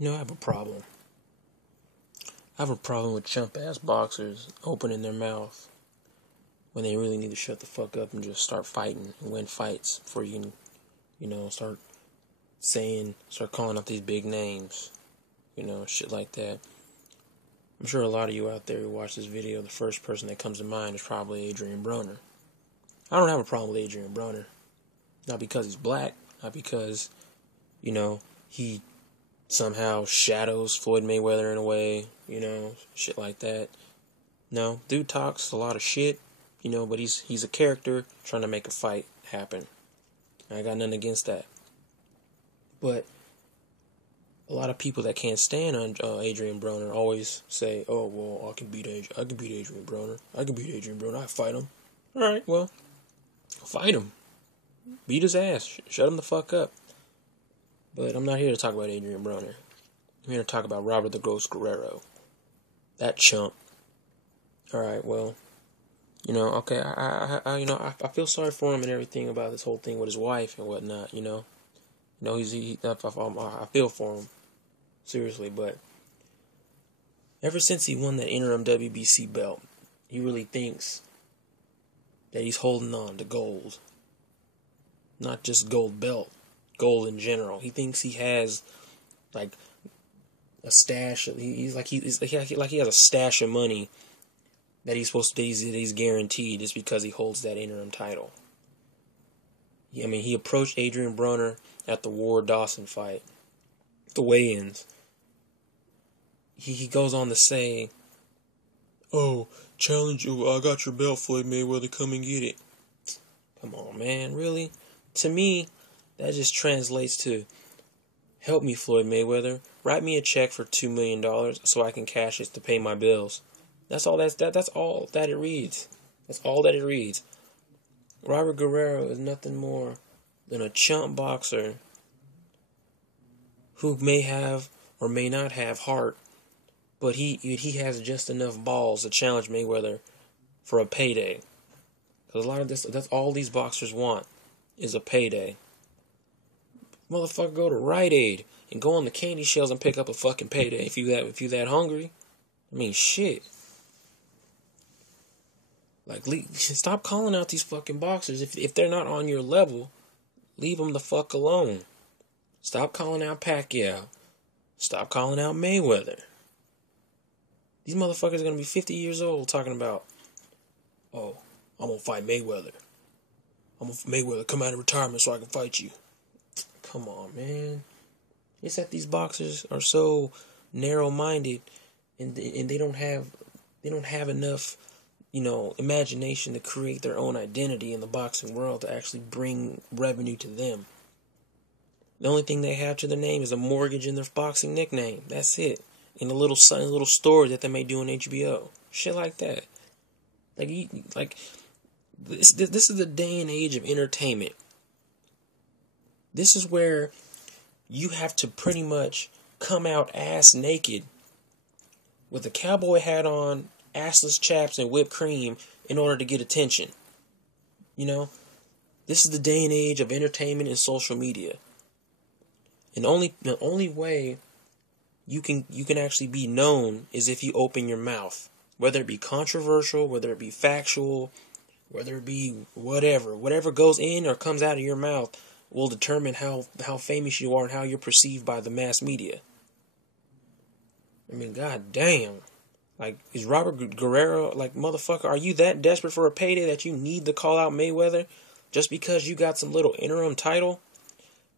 I have a problem. I have a problem with chump-ass boxers opening their mouth when they really need to shut the fuck up and just start fighting and win fights before you can, start calling out these big names, shit like that. I'm sure a lot of you out there who watch this video, the first person that comes to mind is probably Adrian Broner. I don't have a problem with Adrian Broner. Not because he's black, not because, he somehow shadows Floyd Mayweather in a way, shit like that. No, dude talks a lot of shit, but he's a character trying to make a fight happen. I got nothing against that. But a lot of people that can't stand on Adrian Broner always say, "Oh, well, I can beat Adrian Broner. I can beat Adrian Broner. I fight him." All right, well, fight him. Beat his ass. Shut him the fuck up. But I'm not here to talk about Adrian Broner. I'm here to talk about Robert the Ghost Guerrero. That chump. All right, well, okay, I feel sorry for him and everything about this whole thing with his wife and whatnot. I feel for him, seriously. But ever since he won that interim WBC belt, he really thinks that he's holding on to gold. Not just gold belt, gold in general. He thinks he has like a stash. He has a stash of money that he's guaranteed just because he holds that interim title. He approached Adrian Broner at the Ward-Dawson fight, the weigh-ins. He goes on to say, "Oh, challenge you! I got your belt, Floyd Mayweather. Come and get it." Come on, man, really? To me, that just translates to, "Help me, Floyd Mayweather. Write me a check for $2 million so I can cash it to pay my bills." That's all. That's all that it reads. That's all that it reads. Robert Guerrero is nothing more than a chump boxer who may have or may not have heart, but he has just enough balls to challenge Mayweather for a payday. Because a lot of that's all these boxers want is a payday. Motherfucker, go to Rite Aid and go on the candy shells and pick up a fucking payday if you that hungry. Shit. Stop calling out these fucking boxers. If they're not on your level, leave them the fuck alone. Stop calling out Pacquiao. Stop calling out Mayweather. These motherfuckers are going to be 50 years old talking about, "Oh, I'm going to fight Mayweather. Mayweather come out of retirement so I can fight you." Come on, man. It's that these boxers are so narrow-minded and they don't have enough imagination to create their own identity in the boxing world to actually bring revenue to them. The only thing they have to their name is a mortgage in their boxing nickname. That's it. In a little story that they may do on HBO. Shit like that. This is the day and age of entertainment. This is where you have to pretty much come out ass naked with a cowboy hat on, assless chaps, and whipped cream in order to get attention. This is the day and age of entertainment and social media. And the only way you can actually be known is if you open your mouth. Whether it be controversial, whether it be factual, whether it be whatever goes in or comes out of your mouth will determine how famous you are and how you're perceived by the mass media. God damn. Is Robert Guerrero, motherfucker, are you that desperate for a payday that you need to call out Mayweather just because you got some little interim title?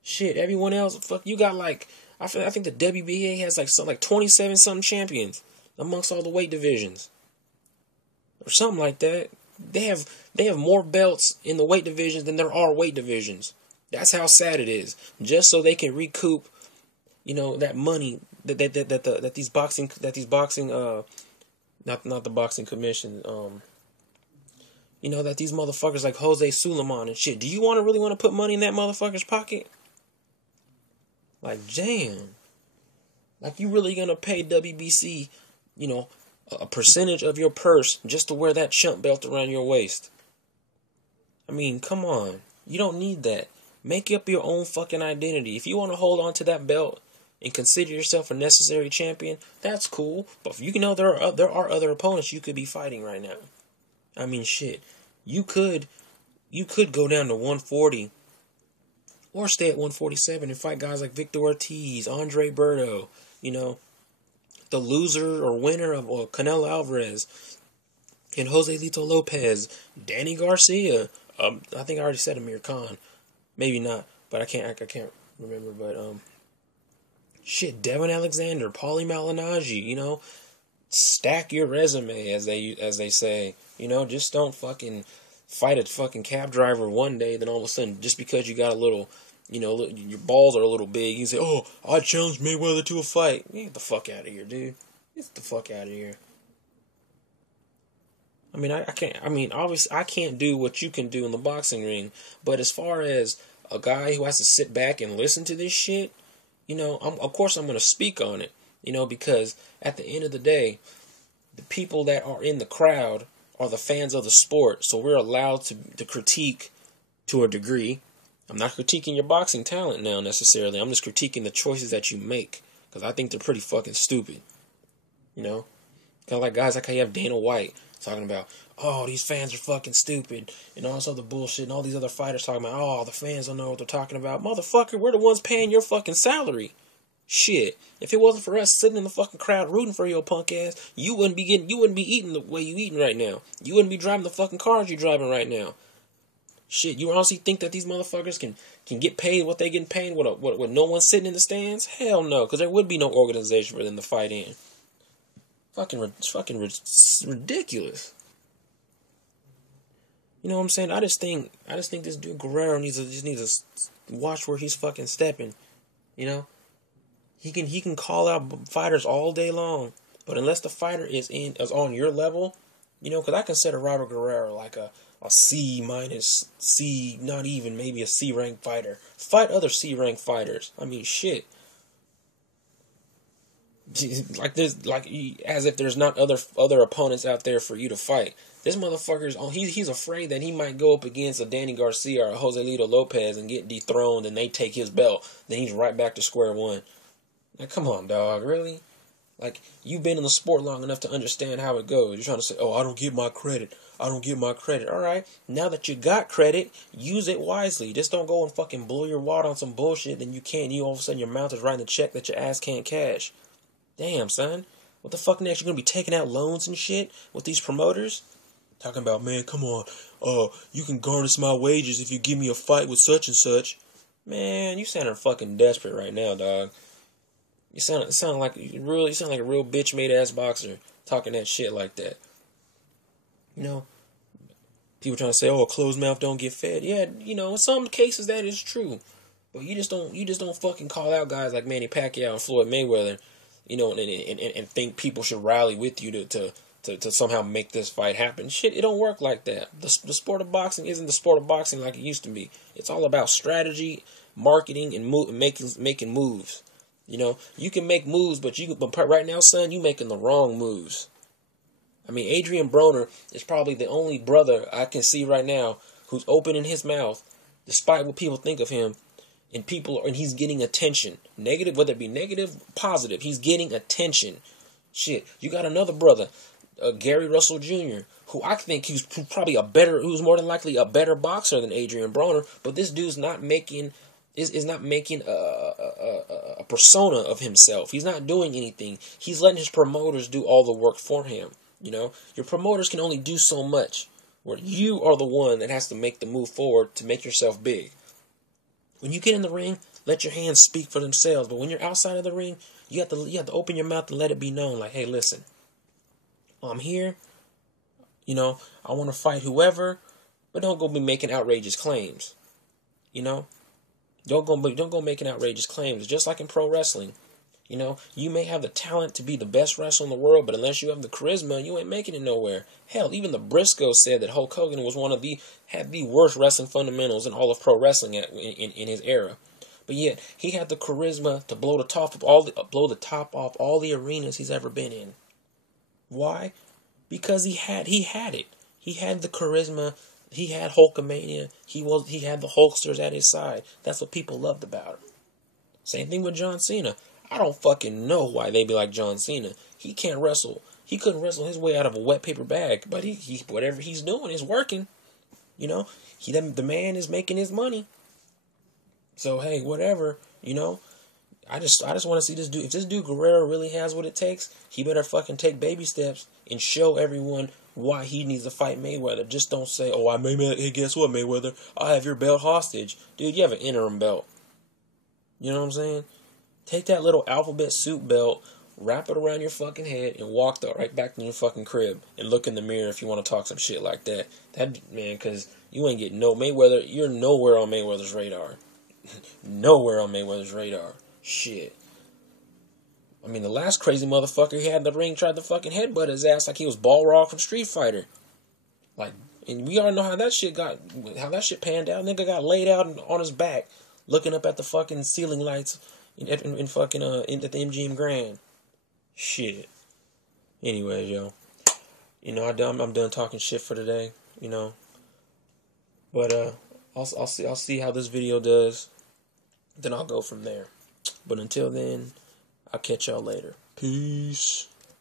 Shit, everyone else, fuck, you got I think the WBA has 27 something champions amongst all the weight divisions. Or something like that. They have more belts in the weight divisions than there are weight divisions. That's how sad it is. Just so they can recoup, that money that these boxing not the boxing commission, that these motherfuckers like Jose Suleiman and shit. Do you really want to put money in that motherfucker's pocket? Damn. You really gonna pay WBC, a percentage of your purse just to wear that chump belt around your waist? Come on. You don't need that. Make up your own fucking identity. If you want to hold on to that belt and consider yourself a necessary champion, that's cool. But you know there are other opponents you could be fighting right now. I mean, shit, you could go down to 140 or stay at 147 and fight guys like Victor Ortiz, Andre Berto, you know, the loser or winner of Canelo Alvarez and Jose Lito Lopez, Danny Garcia. I think I already said Amir Khan, maybe not, but I can't remember. But shit, Devin Alexander, Paulie Malignaggi, you know, stack your resume as they say. You know, just don't fucking fight a fucking cab driver one day, then all of a sudden, just because you got a little, you know, your balls are a little big, you say, oh, I challenged Mayweather to a fight. Get the fuck out of here, dude. Get the fuck out of here. I mean, I can't. I mean, obviously, I can't do what you can do in the boxing ring. But as far as a guy who has to sit back and listen to this shit, you know, of course I'm going to speak on it. You know, because at the end of the day, the people that are in the crowd are the fans of the sport. So we're allowed to critique to a degree. I'm not critiquing your boxing talent now necessarily. I'm just critiquing the choices that you make, because I think they're pretty fucking stupid. You know, kind of like guys like how you have Dana White talking about, oh, these fans are fucking stupid, and all this other bullshit, and all these other fighters talking about, oh, the fans don't know what they're talking about. Motherfucker, we're the ones paying your fucking salary. Shit, if it wasn't for us sitting in the fucking crowd rooting for your punk ass, you wouldn't be eating the way you eating right now. You wouldn't be driving the fucking cars you're driving right now. Shit, you honestly think that these motherfuckers can get paid what they getting paid with no one sitting in the stands? Hell no, because there would be no organization for them to fight in. Fucking ridiculous. You know what I'm saying? I just think this dude Guerrero needs to watch where he's fucking stepping. You know, he can call out fighters all day long, but unless the fighter is on your level, you know, because I consider Robert Guerrero like a C minus, C, not even maybe a C rank fighter. Fight other C rank fighters. I mean, shit. As if there's not other opponents out there for you to fight. This motherfucker's he's afraid that he might go up against a Danny Garcia or a Jose Lito Lopez and get dethroned, and they take his belt. Then he's right back to square one. Like, come on, dog, really? Like, you've been in the sport long enough to understand how it goes. You're trying to say, oh, I don't get my credit. I don't get my credit. All right, now that you got credit, use it wisely. Just don't go and fucking blow your wad on some bullshit, then you all of a sudden your mouth is writing a check that your ass can't cash. Damn, son. What the fuck next? You're going to be taking out loans and shit with these promoters? Talking about, man, come on. You can garnish my wages if you give me a fight with such and such. Man, you sounding fucking desperate right now, dog. You sound like a real bitch made ass boxer talking that shit like that. You know, people trying to say, oh, a closed mouth don't get fed. Yeah, you know, in some cases that is true. But you just don't fucking call out guys like Manny Pacquiao and Floyd Mayweather. You know, and think people should rally with you to somehow make this fight happen. Shit, it don't work like that. The sport of boxing isn't the sport of boxing like it used to be. It's all about strategy, marketing, and making moves. You know, you can make moves, but right now, son, you making the wrong moves. I mean, Adrian Broner is probably the only brother I can see right now who's opening his mouth, despite what people think of him. And he's getting attention. Negative, whether it be negative, positive, he's getting attention. Shit, you got another brother, Gary Russell Jr., who I think who's more than likely a better boxer than Adrian Broner, but this dude's not making a persona of himself. He's not doing anything. He's letting his promoters do all the work for him. You know, your promoters can only do so much, where you are the one that has to make the move forward to make yourself big. When you get in the ring, let your hands speak for themselves. But when you're outside of the ring, you have to open your mouth and let it be known. Like, hey, listen, I'm here. You know, I want to fight whoever, but don't go be making outrageous claims. You know, don't go making outrageous claims. Just like in pro wrestling, you know, you may have the talent to be the best wrestler in the world, but unless you have the charisma, you ain't making it nowhere. Hell, even the Briscoes said that Hulk Hogan was had the worst wrestling fundamentals in all of pro wrestling in his era. But yet, he had the charisma to blow the top off all the arenas he's ever been in. Why? Because he had it. He had the charisma. He had Hulkamania. He had the Hulksters at his side. That's what people loved about him. Same thing with John Cena. I don't fucking know why they be like John Cena. He can't wrestle. He couldn't wrestle his way out of a wet paper bag, but he whatever he's doing is working. You know, the man is making his money. So hey, whatever. You know, I just want to see this dude. If this dude Guerrero really has what it takes, he better fucking take baby steps and show everyone why he needs to fight Mayweather. Just don't say, "Oh, hey, guess what, Mayweather? I have your belt hostage, dude. You have an interim belt." You know what I'm saying? Take that little alphabet soup belt, wrap it around your fucking head, and walk right back to your fucking crib and look in the mirror if you want to talk some shit like that. Man, because you ain't getting no Mayweather. You're nowhere on Mayweather's radar. Nowhere on Mayweather's radar. Shit. I mean, the last crazy motherfucker he had in the ring tried to fucking headbutt his ass like he was Balrog from Street Fighter. Like, and we all know how that shit panned out. Nigga got laid out on his back, looking up at the fucking ceiling lights in fucking at the MGM Grand. Shit. Anyways, yo, you know, I'm done talking shit for today. You know, but I'll see how this video does. Then I'll go from there. But until then, I'll catch y'all later. Peace.